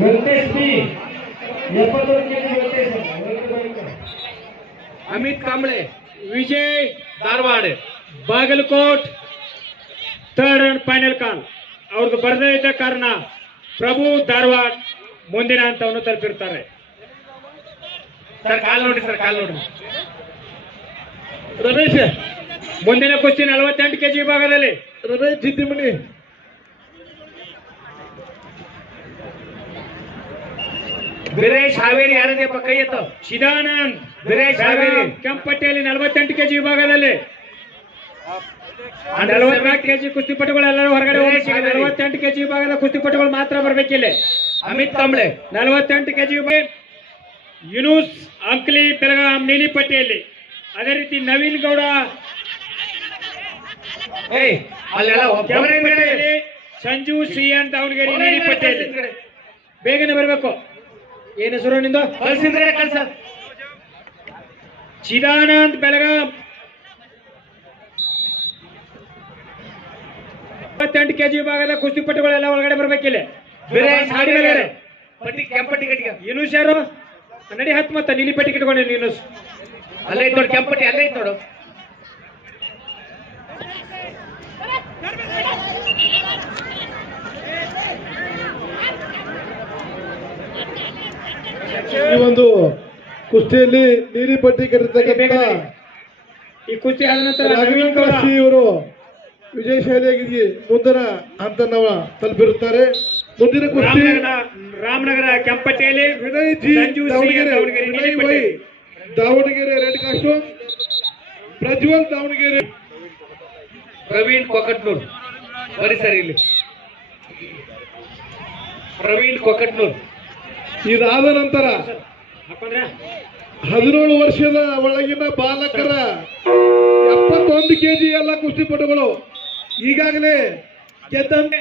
Venkatesh B 71 KG Venkatesh Amit Kamble Vijay Dharwad Bagalkot third and final call ಅವ್ರದ್ದು ಬರದೇ ಇದ್ದ ಕಾರಣ ಪ್ರಭು ಧಾರವಾಡ ಮುಂದಿನ ಹಂತವನ್ನು ತಲುಪಿರ್ತಾರೆ. ಸರ್ ಕಾಲ್ ನೋಡಿ, ಸರ್ ಕಾಲ್ ನೋಡಿ. ರಮೇಶ್ ಮುಂದಿನ ಕುಸ್ತಿ 48 ಕೆಜಿ ವಿಭಾಗದಲ್ಲಿ ರಮೇಶ್ ಜಿದ್ದಿಮಣಿ ವೀರೇಶ್ ಹಾವೇರಿ ಯಾರದಪ್ಪ ಕೈ ಎತ್ತ ಶಿದಾನಂದ್ ವೀರೇಶ್ ಹಾವೇರಿ ಕೆಂಪಟ್ಟಿಯಲ್ಲಿ 48 ಕೆಜಿ ವಿಭಾಗದಲ್ಲಿ 44 ಕೆಜಿ ಕುಸ್ತಿಪಟುಗಳು ಎಲ್ಲರೂ ಹೊರಗಡೆ ಹೋಗಿ 48 ಕೆಜಿ ವಿಭಾಗದ ಕುಸ್ತಿಪಟುಗಳು ಮಾತ್ರ ಬರಬೇಕಿಲ್ಲ. ಅಮಿತ್ ಕಾಂಬ್ಳೆ 48 ಕೆಜಿ ಯುನೂಸ್ ಅಂಕ್ಲಿ ಬೆಳಗಾಂ ನೀಲಿ ಪಟ್ಟಿಯಲ್ಲಿ, ಅದೇ ರೀತಿ ನವೀನ್ ಗೌಡ ಸಂಜು ಸಿಎನ್ ದಾವಣಗೆರೆ ನೀಲಿ ಪಟ್ಟಿಯಲ್ಲಿ. ಬೇಗನೆ ಬರಬೇಕು. ಏನು ಹೆಸರು ನಿಂದು? ಚಿದಾನಂದ್ ಬೆಳಗಾಂ 48 ಕೆಜಿ ವಿಭಾಗದ ಕುಸ್ತಿಪಟುಗಳೆಲ್ಲ ಒಳಗಡೆ ಬರಬೇಕಿಲ್ಲ. ಯುನೂಸ್ ಯಾರು ನಡಿ ಹತ್ತು ಮತ್ತ ನೀಲಿ ಪಟ್ಟಿ ಕಿಟ್ಕೊಂಡೆ ಯುನೂಸ್ ಅಲ್ಲೇ ಇತ್ತು ನೋಡಿ, ಕೆಂಪಟ್ಟಿ ಅಲ್ಲೇ ಇತ್ತು ನೋಡು. ಈ ಒಂದು ಕುಸ್ತಿಯಲ್ಲಿ ನೀಲಿ ಪಟ್ಟಿ ಕಟ್ಟಿರ್ತಕ್ಕಂಥ ಈ ಕುಸ್ತಿ ಆದ ನಂತರ ಇವರು ವಿಜಯ ಶೈಲಿಯಾಗಿ ಮುಂದಿನ ಹಂತ ತಲುಪಿರುತ್ತಾರೆ. ಮುಂದಿನ ಕುಸ್ತಿ ರಾಮನಗರ ಕೆಂಪಟ್ಟಿಯಲ್ಲಿ Vinay G Davanagere red costume, Prajwal Davanagere, Praveen Kokatnur ಬರೀ ಸರಿ ಇಲ್ಲಿ ಪ್ರವೀಣ್ ಕೊಕಟ್ನೂರ್. ಇದಾದ ನಂತರ 17 ವರ್ಷದ ಒಳಗಿನ ಬಾಲಕರ 71 ಕೆಜಿ ಎಲ್ಲ ಕುಸ್ತಿಪಟುಗಳು ಈಗಾಗಲೇ ಗೆದ್ದಂತೆ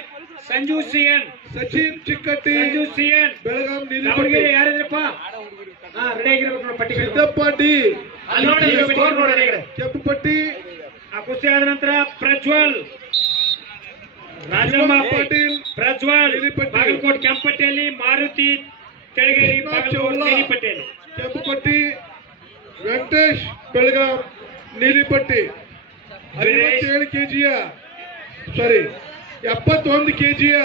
ಸಂಜು ಸಿಎನ್, ಸಚಿನ್ ಚಿಕ್ಕಟ್ಟಿ, ಸಂಜು ಸಿಎನ್ ಬೆಳಗಾಂ ನೀಲಿ ದಾವಣಗೆರೆ ಯಾರಿದ್ರಪ್ಪ? ರೆಡಿ ಆಗಿರ್ಬೇಕು ಪಟ್ಟಿ. ಸಿದ್ದಪ್ಪ ಡಿ ಕೆಂಪು ಪಟ್ಟಿ. ಆ ಕುಸ್ತಿ ಆದ ನಂತರ ಪ್ರಜ್ವಲ್ ರಾಜಮ್ಮ ಪಾಟೀಲ್, ಪ್ರಜ್ವಲ್ ಬಾಗಲಕೋಟ್ ಕೆಂಪಟ್ಟಿಯಲ್ಲಿ, ಮಾರುತಿ ಕೆಳಗೇರಿ ಬಾಗಲಕೋಟ್ ನೀಲಿ ಪಟ್ಟಿಯಲ್ಲಿ. ಕೆಂಪು ಪಟ್ಟಿ ವೆಂಕಟೇಶ್ ಬೆಳಗಾಂ ನೀಲಿ ಪಟ್ಟಿ 57 ಕೆಜಿಯ 71 ಕೆಜಿಯ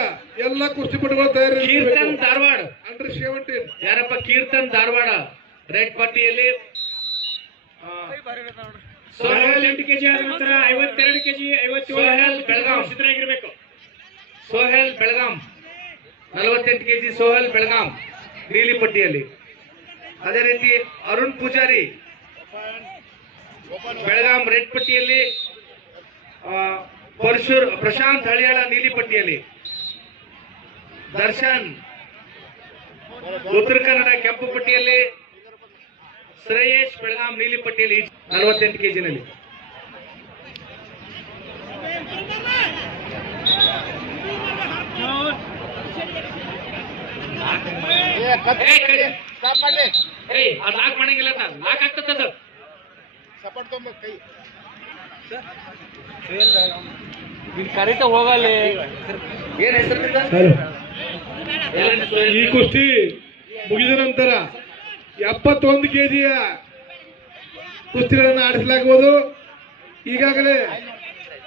ಎಲ್ಲ ಕುಸ್ತಿಪಟುಗಳು ತಯಾರಿ. ಕೀರ್ತನ್ ಧಾರವಾಡ ಅಂಡರ್ 17 ಯಾರಪ್ಪ? ಕೀರ್ತನ್ ಧಾರವಾಡ ರೆಡ್ ಪಟ್ಟಿಯಲ್ಲಿ 48 ಕೆಜಿ ಆದ ನಂತರ 52 ಕೆಜಿ 57 ಬೆಳಗಾಂ ಸಿದ್ಧರಾಗಿರ್ಬೇಕು. ಸೋಹೆಲ್ ಬೆಳಗಾಂ 48 ಕೆಜಿ ಸೋಹೆಲ್ ಬೆಳಗಾಂ ನೀಲಿ ಪಟ್ಟಿಯಲ್ಲಿ. ಅದೇ ರೀತಿ ಅರುಣ್ ಪೂಜಾರಿ ಬೆಳಗಾಂ ರೆಡ್ ಪಟ್ಟಿಯಲ್ಲಿ, ಪ್ರಶಾಂತ್ ಹಳಿಯಾಳ ನೀಲಿ ಪಟ್ಟಿಯಲ್ಲಿ, ದರ್ಶನ್ ಉತ್ತರ ಕನ್ನಡ ಕೆಂಪು ಪಟ್ಟಿಯಲ್ಲಿ, ಶ್ರೇಯೇಶ್ ಬೆಳಗಾಂ ನೀಲಿ ಪಟ್ಟಿಯಲ್ಲಿ 48 ಕೆಜಿನಲ್ಲಿ. ಲಾಕ್ ಮಾಡಂಗಿಲ್ಲ, ಲಾಕ್ ಆಗ್ತದ. ಕರೀತ ಹೋಗಲ್ಲ. ಏನ್ ಹೆಸರು? ಈ ಕುಸ್ತಿ ಮುಗಿದ ನಂತರ 71 ಕೆಜಿಯ ಕುಸ್ತಿಗಳನ್ನು ಆಡಿಸಲಾಗುವುದು. ಈಗಾಗಲೇ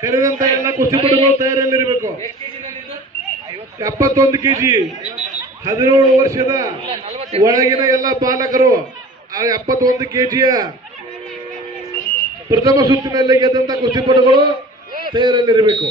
ಕರೆದಂತ ಎಲ್ಲ ಕುಸ್ತಿಪಟುಗಳು ತಯಾರಿಯಲ್ಲಿರಬೇಕು. 71 ಕೆಜಿ 17 ವರ್ಷದ ಒಳಗಿನ ಎಲ್ಲ ಬಾಲಕರು ಆ 71 ಕೆಜಿಯ ಪ್ರಥಮ ಸುತ್ತಿನಲ್ಲಿ ಗೆದ್ದಂತ ಕುಸ್ತಿಪಟುಗಳು ತಯಾರಿಯಲ್ಲಿರಬೇಕು.